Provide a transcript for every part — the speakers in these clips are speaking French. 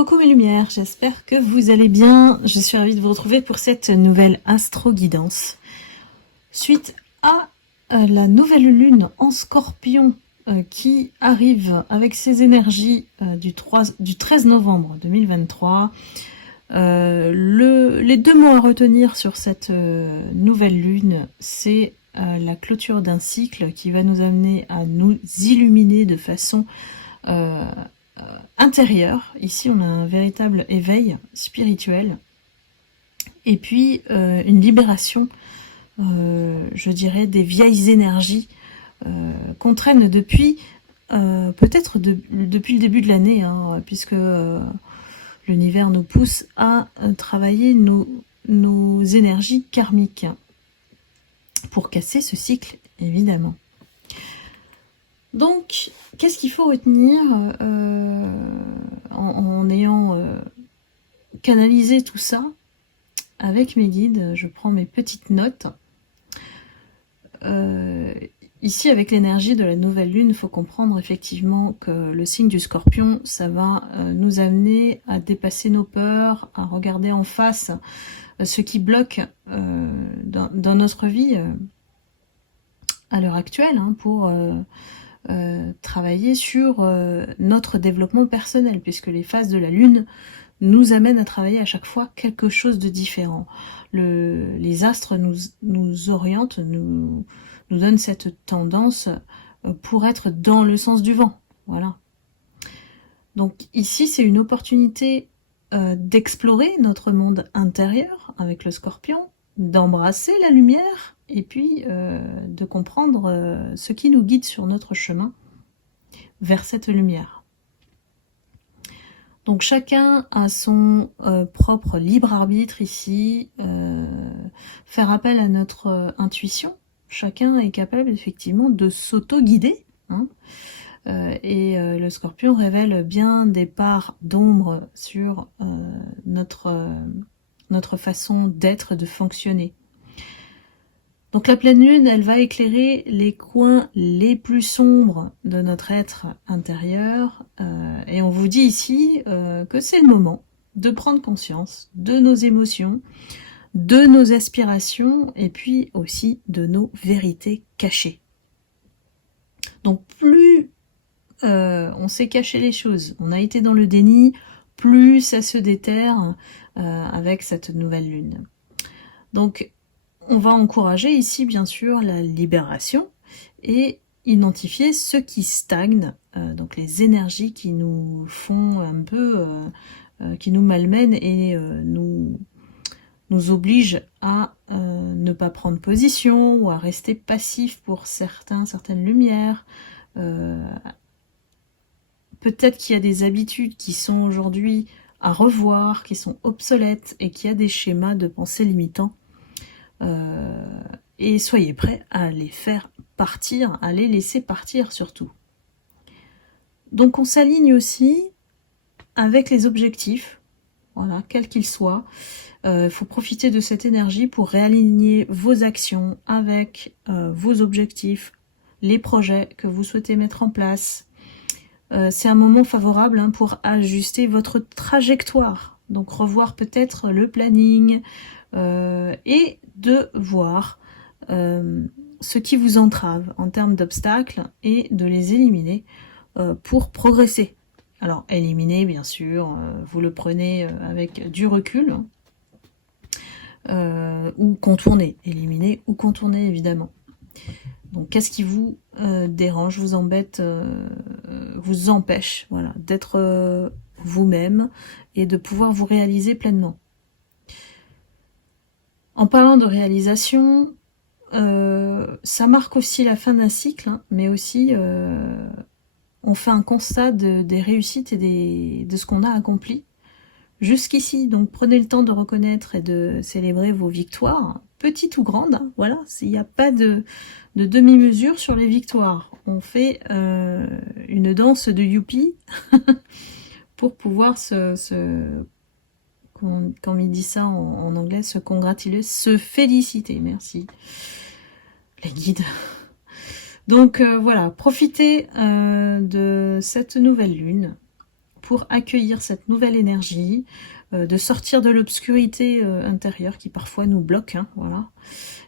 Coucou mes lumières, j'espère que vous allez bien. Je suis ravie de vous retrouver pour cette nouvelle astro-guidance. Suite à la nouvelle lune en Scorpion qui arrive avec ses énergies du 13 novembre 2023. Les deux mots à retenir sur cette nouvelle lune, c'est la clôture d'un cycle qui va nous amener à nous illuminer de façon intérieure. Ici, on a un véritable éveil spirituel. Et puis, une libération, je dirais, des vieilles énergies qu'on traîne depuis, peut-être depuis le début de l'année, hein, puisque l'univers nous pousse à travailler nos énergies karmiques pour casser ce cycle, évidemment. Donc, qu'est-ce qu'il faut retenir en ayant canalisé tout ça avec mes guides? Je prends mes petites notes. Ici, avec l'énergie de la nouvelle lune, il faut comprendre effectivement que le signe du Scorpion, ça va nous amener à dépasser nos peurs, à regarder en face ce qui bloque dans notre vie à l'heure actuelle, hein, pour travailler sur notre développement personnel, puisque les phases de la lune nous amènent à travailler à chaque fois quelque chose de différent. Les astres nous orientent, nous donnent cette tendance pour être dans le sens du vent. Voilà. Donc ici, c'est une opportunité d'explorer notre monde intérieur avec le Scorpion, d'embrasser la lumière et puis de comprendre ce qui nous guide sur notre chemin vers cette lumière. Donc chacun a son propre libre arbitre ici, faire appel à notre intuition. Chacun est capable effectivement de s'auto-guider, hein, et le Scorpion révèle bien des parts d'ombre sur notre façon d'être, de fonctionner. Donc la pleine lune, elle va éclairer les coins les plus sombres de notre être intérieur, et on vous dit ici que c'est le moment de prendre conscience de nos émotions, de nos aspirations, et puis aussi de nos vérités cachées. Donc plus on s'est caché les choses, on a été dans le déni, plus ça se déterre avec cette nouvelle lune. Donc on va encourager ici bien sûr la libération et identifier ce qui stagne, donc les énergies qui nous font un peu, qui nous malmènent et nous obligent à ne pas prendre position ou à rester passif pour certaines lumières. Peut-être qu'il y a des habitudes qui sont aujourd'hui à revoir, qui sont obsolètes et qu'il y a des schémas de pensée limitants. Et soyez prêts à les faire partir, à les laisser partir surtout. Donc on s'aligne aussi avec les objectifs, voilà, quels qu'ils soient. Il faut profiter de cette énergie pour réaligner vos actions avec vos objectifs, les projets que vous souhaitez mettre en place. C'est un moment favorable, hein, pour ajuster votre trajectoire. Donc revoir peut-être le planning et de voir ce qui vous entrave en termes d'obstacles et de les éliminer pour progresser. Alors éliminer, bien sûr, vous le prenez avec du recul, ou contourner. Éliminer ou contourner, évidemment. Donc qu'est-ce qui vous dérange, vous embête, vous empêche, voilà, d'être vous-même et de pouvoir vous réaliser pleinement. En parlant de réalisation, ça marque aussi la fin d'un cycle, hein, mais aussi on fait un constat des réussites et de ce qu'on a accompli jusqu'ici. Donc prenez le temps de reconnaître et de célébrer vos victoires, petites ou grandes, hein, voilà, il n'y a pas de demi-mesure sur les victoires. On fait une danse de youpi pour pouvoir comme il dit ça en anglais, se congratuler, se féliciter, merci les guides. Donc voilà, profitez de cette nouvelle lune pour accueillir cette nouvelle énergie, de sortir de l'obscurité intérieure qui parfois nous bloque, hein, voilà,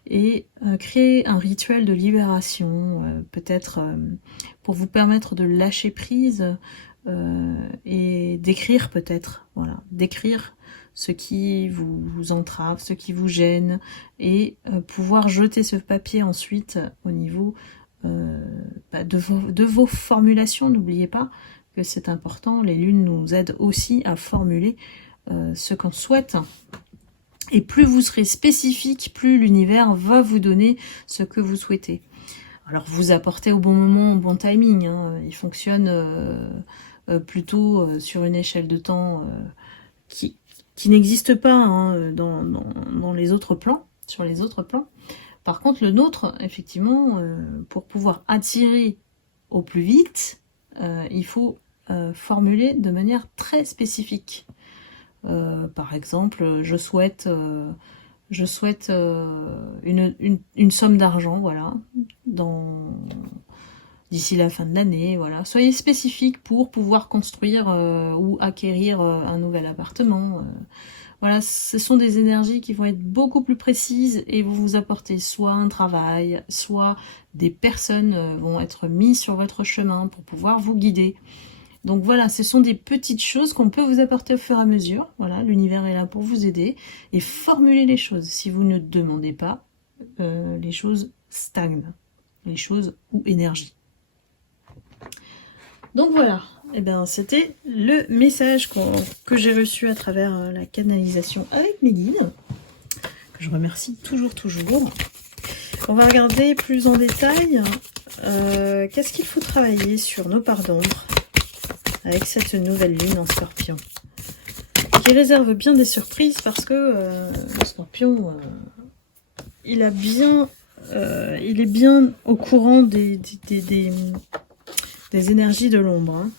et créer un rituel de libération, peut-être pour vous permettre de lâcher prise et d'écrire peut-être, voilà, d'écrire ce qui vous entrave, ce qui vous gêne, et pouvoir jeter ce papier ensuite au niveau de vos formulations. N'oubliez pas que c'est important, les lunes nous aident aussi à formuler ce qu'on souhaite. Et plus vous serez spécifique, plus l'univers va vous donner ce que vous souhaitez. Alors vous apportez au bon moment, au bon timing, hein. Il fonctionne plutôt sur une échelle de temps qui n'existe pas, hein, dans les autres plans, sur les autres plans. Par contre, le nôtre, effectivement, pour pouvoir attirer au plus vite, il faut formuler de manière très spécifique. Par exemple, je souhaite une somme d'argent, voilà, d'ici la fin de l'année, voilà. Soyez spécifique pour pouvoir construire ou acquérir un nouvel appartement. Voilà, ce sont des énergies qui vont être beaucoup plus précises et vont vous apporter soit un travail, soit des personnes vont être mises sur votre chemin pour pouvoir vous guider. Donc voilà, ce sont des petites choses qu'on peut vous apporter au fur et à mesure. Voilà, l'univers est là pour vous aider et formuler les choses. Si vous ne demandez pas, les choses stagnent, les choses ou énergie. Donc voilà, et bien c'était le message que j'ai reçu à travers la canalisation avec mes guides, que je remercie toujours. On va regarder plus en détail qu'est-ce qu'il faut travailler sur nos parts d'ombre avec cette nouvelle lune en Scorpion, qui réserve bien des surprises parce que le Scorpion, il est bien au courant des énergies de l'ombre, hein.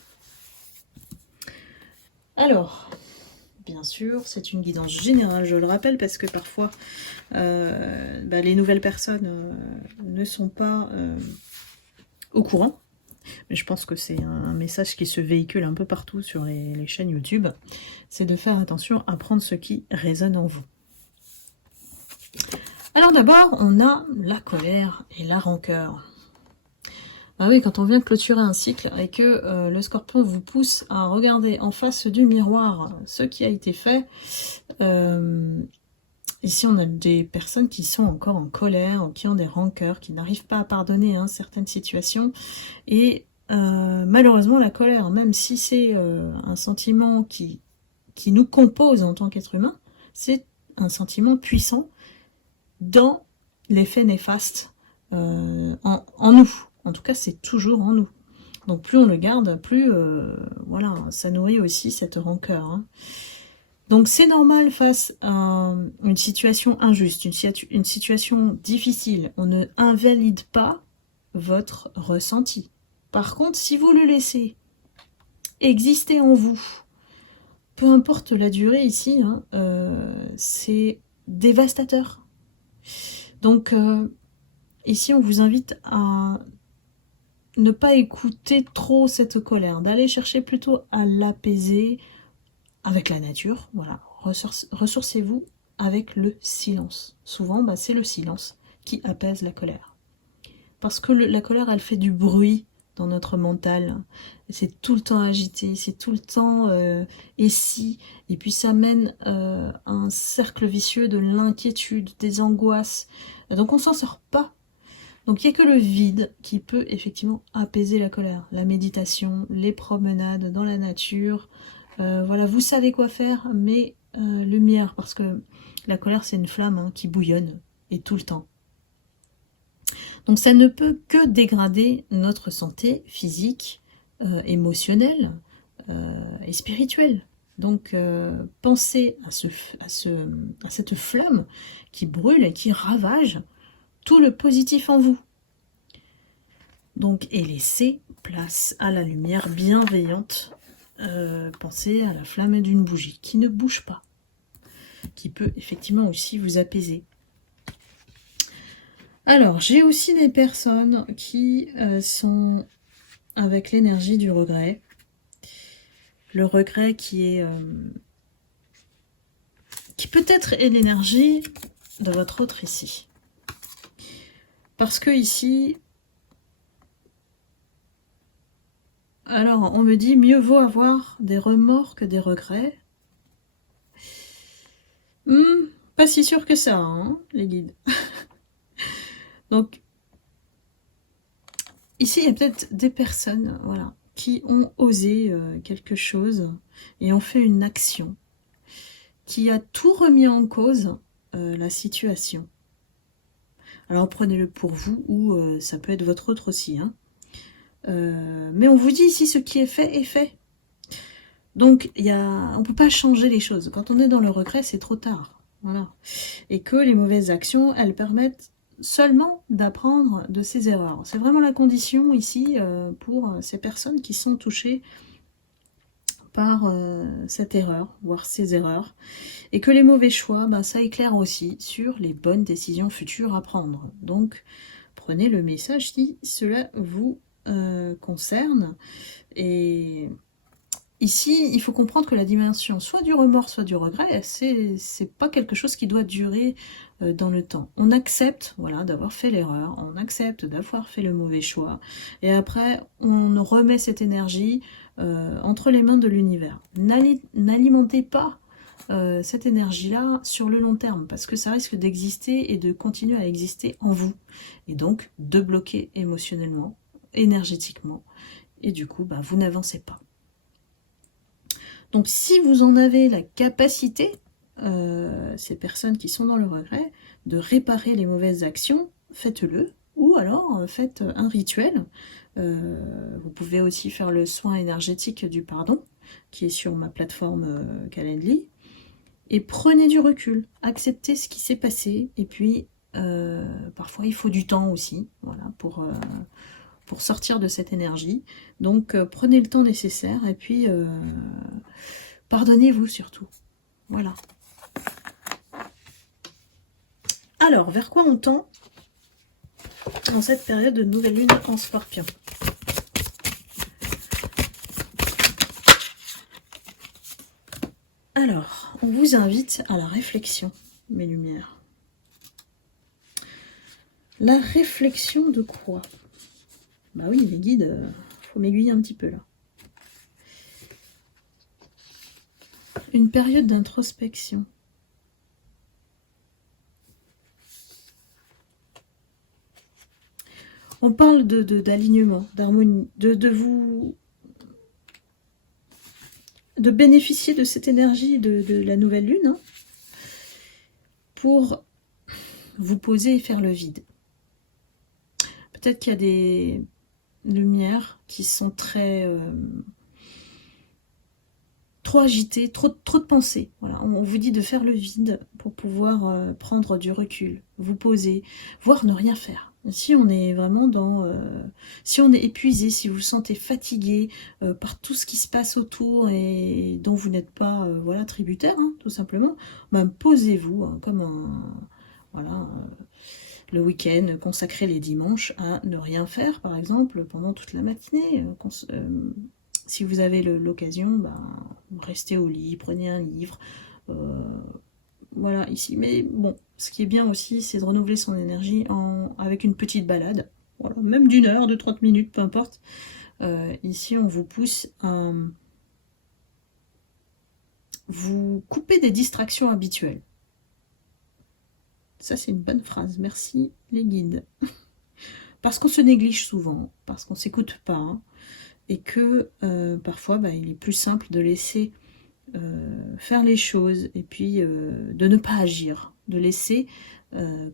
Alors, bien sûr, c'est une guidance générale, je le rappelle, parce que parfois, les nouvelles personnes ne sont pas au courant. Mais je pense que c'est un message qui se véhicule un peu partout sur les chaînes YouTube. C'est de faire attention à prendre ce qui résonne en vous. Alors d'abord, on a la colère et la rancœur. Ah oui, quand on vient clôturer un cycle et que le Scorpion vous pousse à regarder en face du miroir ce qui a été fait, ici on a des personnes qui sont encore en colère, qui ont des rancœurs, qui n'arrivent pas à pardonner certaines situations. Et malheureusement la colère, même si c'est un sentiment qui nous compose en tant qu'être humain, c'est un sentiment puissant dans l'effet néfaste en nous. En tout cas, c'est toujours en nous. Donc plus on le garde, plus voilà, ça nourrit aussi cette rancœur, hein. Donc c'est normal face à une situation injuste, une situation difficile. On ne invalide pas votre ressenti. Par contre, si vous le laissez exister en vous, peu importe la durée ici, hein, c'est dévastateur. Donc ici, on vous invite à ne pas écouter trop cette colère, d'aller chercher plutôt à l'apaiser avec la nature. Voilà, ressourcez-vous avec le silence. Souvent, c'est le silence qui apaise la colère. Parce que la colère, elle fait du bruit dans notre mental. C'est tout le temps agité, c'est tout le temps et si. Et puis ça mène à un cercle vicieux de l'inquiétude, des angoisses. Donc on s'en sort pas. Donc il n'y a que le vide qui peut effectivement apaiser la colère. La méditation, les promenades dans la nature. Voilà, vous savez quoi faire, mais lumière, parce que la colère c'est une flamme qui bouillonne, et tout le temps. Donc ça ne peut que dégrader notre santé physique, émotionnelle et spirituelle. Donc pensez à cette flamme qui brûle et qui ravage tout le positif en vous. Donc, et laissez place à la lumière bienveillante. Pensez à la flamme d'une bougie qui ne bouge pas, qui peut effectivement aussi vous apaiser. Alors, j'ai aussi des personnes qui sont avec l'énergie du regret. le regret qui peut-être est l'énergie de votre autre ici. Parce que ici, alors on me dit mieux vaut avoir des remords que des regrets. Pas si sûr que ça, hein, les guides. Donc, ici, il y a peut-être des personnes, voilà, qui ont osé quelque chose et ont fait une action qui a tout remis en cause la situation. Alors, prenez-le pour vous ou ça peut être votre autre aussi. Hein. Mais on vous dit ici, ce qui est fait est fait. Donc, on ne peut pas changer les choses. Quand on est dans le regret, c'est trop tard. Voilà. Et que les mauvaises actions, elles permettent seulement d'apprendre de ses erreurs. C'est vraiment la condition ici pour ces personnes qui sont touchées par cette erreur, voire ces erreurs. Et que les mauvais choix, ça éclaire aussi sur les bonnes décisions futures à prendre. Donc, prenez le message si cela vous concerne. Et ici, il faut comprendre que la dimension soit du remords, soit du regret, c'est pas quelque chose qui doit durer dans le temps. On accepte, voilà, d'avoir fait l'erreur, on accepte d'avoir fait le mauvais choix, et après, on remet cette énergie entre les mains de l'univers. N'alimentez pas cette énergie-là sur le long terme, parce que ça risque d'exister et de continuer à exister en vous, et donc de bloquer émotionnellement, énergétiquement, et du coup, vous n'avancez pas. Donc si vous en avez la capacité, ces personnes qui sont dans le regret, de réparer les mauvaises actions, faites-le. Ou alors faites un rituel. Vous pouvez aussi faire le soin énergétique du pardon, qui est sur ma plateforme Calendly. Et prenez du recul, acceptez ce qui s'est passé. Et puis, parfois il faut du temps aussi, voilà, pour sortir de cette énergie. Donc prenez le temps nécessaire et puis pardonnez-vous surtout. Voilà. Alors, vers quoi on tend dans cette période de nouvelle lune en Scorpion? Alors, on vous invite à la réflexion, mes lumières. La réflexion de quoi? Bah oui, les guides, faut m'aiguiller un petit peu là. Une période d'introspection. On parle d'alignement, d'harmonie, de bénéficier de cette énergie de la nouvelle lune hein, pour vous poser et faire le vide. Peut-être qu'il y a des lumières qui sont trop agitées, trop de pensées. Voilà. On vous dit de faire le vide pour pouvoir prendre du recul, vous poser, voire ne rien faire. Si on est vraiment si on est épuisé, si vous vous sentez fatigué par tout ce qui se passe autour et dont vous n'êtes pas voilà, tributaire, hein, tout simplement, posez-vous hein, comme le week-end, consacrez les dimanches à ne rien faire, par exemple, pendant toute la matinée. Si vous avez l'occasion, restez au lit, prenez un livre, voilà, ici. Mais bon, ce qui est bien aussi, c'est de renouveler son énergie avec une petite balade, voilà, même d'une heure, de 30 minutes, peu importe. Ici, on vous pousse à vous couper des distractions habituelles. Ça, c'est une bonne phrase. Merci, les guides. Parce qu'on se néglige souvent, parce qu'on ne s'écoute pas, hein, et que parfois, il est plus simple de laisser faire les choses et puis de ne pas agir, de laisser,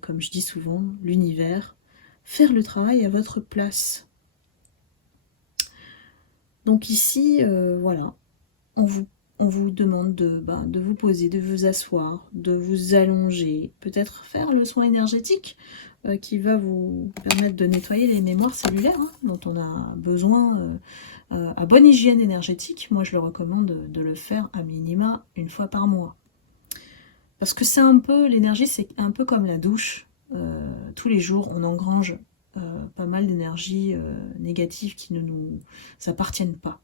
comme je dis souvent, l'univers faire le travail à votre place. Donc ici, voilà, on vous demande de vous poser, de vous asseoir, de vous allonger, peut-être faire le soin énergétique qui va vous permettre de nettoyer les mémoires cellulaires hein, dont on a besoin à bonne hygiène énergétique. Moi, je le recommande de le faire à minima une fois par mois. Parce que c'est un peu, l'énergie, c'est un peu comme la douche. Tous les jours, on engrange pas mal d'énergie négative qui ne nous appartiennent pas.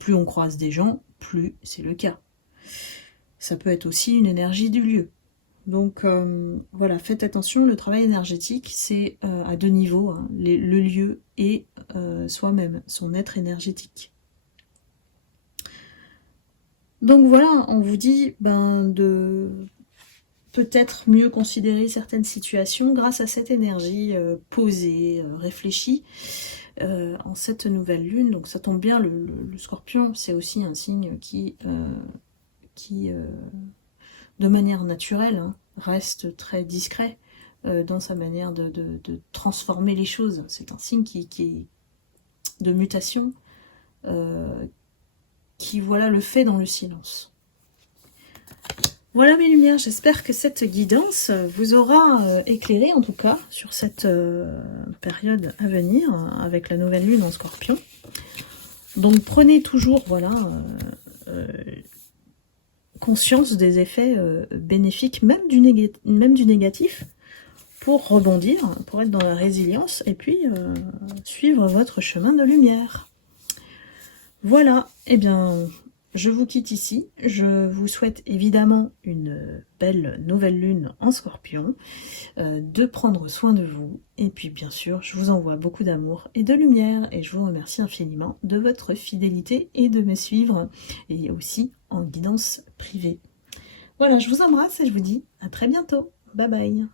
plus on croise des gens, plus c'est le cas. Ça peut être aussi une énergie du lieu. Donc voilà, faites attention, le travail énergétique, c'est à 2 niveaux, hein, le lieu et soi-même, son être énergétique. Donc voilà, on vous dit de peut-être mieux considérer certaines situations grâce à cette énergie posée, réfléchie, en cette nouvelle lune. Donc ça tombe bien, le Scorpion, c'est aussi un signe qui de manière naturelle, hein, reste très discret dans sa manière de transformer les choses. C'est un signe qui est de mutation, qui voilà le fait dans le silence. Voilà mes lumières, j'espère que cette guidance vous aura éclairé en tout cas sur cette période à venir avec la nouvelle lune en Scorpion. Donc prenez toujours voilà conscience des effets bénéfiques, même du négatif, pour rebondir, pour être dans la résilience et puis suivre votre chemin de lumière. Voilà, et bien je vous quitte ici. Je vous souhaite évidemment une belle nouvelle lune en Scorpion, de prendre soin de vous, et puis bien sûr je vous envoie beaucoup d'amour et de lumière, et je vous remercie infiniment de votre fidélité et de me suivre, et aussi en guidance privée. Voilà, je vous embrasse et je vous dis à très bientôt. Bye bye.